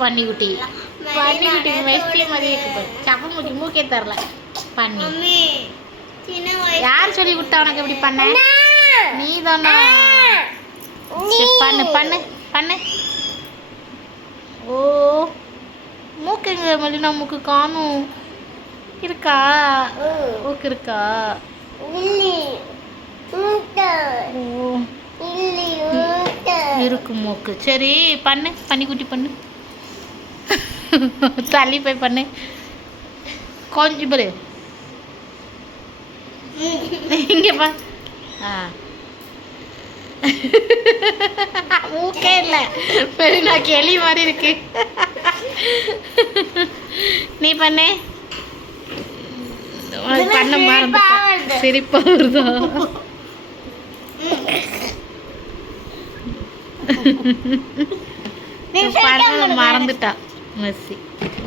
பன்னிக்குட்டி பன்னிக்குட்டி வெஸ்டி மாதிரி இருக்கு. சப்ப மூச்சு மூக்கே தரல. பண்ணி யார் சொல்லி கொடுத்தா உனக்கு இப்படி பண்ண? நீ தானா? பண்ணு பண்ணு பண்ணு. ஓ மூக்குங்க மல்லினா மூக்கு காணும். இருக்கா? மூக்கு இருக்கா? இருக்கு மூக்கு. சரி பண்ணு பன்னிக்குட்டி பண்ணு. தள்ளி போய் பண்ணு கொஞ்சம் பாரு. இங்க பா. மூக்கே இல்லை. நான் கிளி மாதிரி இருக்கு. நீ பண்ணு. பண்ண மறந்துட்டேன். சிரிப்பா வருதா? மறந்துட்டா மெஸ்ஸி.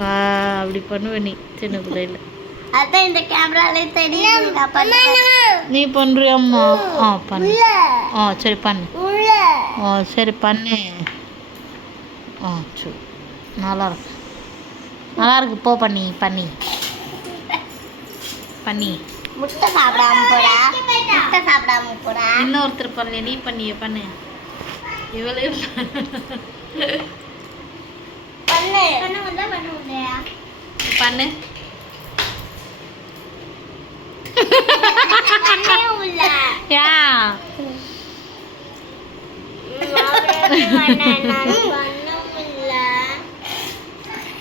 அப்படி பண்ணுவ நீ சின்ன பிள்ளைல. அதான் இந்த கேமராலே தெரியும். நீ பண்றியம்மா? பண்ணு. சரி பண்ணு. சரி பண்ணு. சரி நல்லா இருக்கு. நல்லா இருக்கு. போ பண்ணி பண்ணி பண்ணி. முட்டை சாப்பிடாம போடா. முட்டை சாப்பிடாம போடா. இன்னொருத்தர் பண்ணல. நீ பண்ணிய பண்ணு. இவளே பண்ணு. பண்ண வந்தா பண்ண முடியா? பண்ணு. யா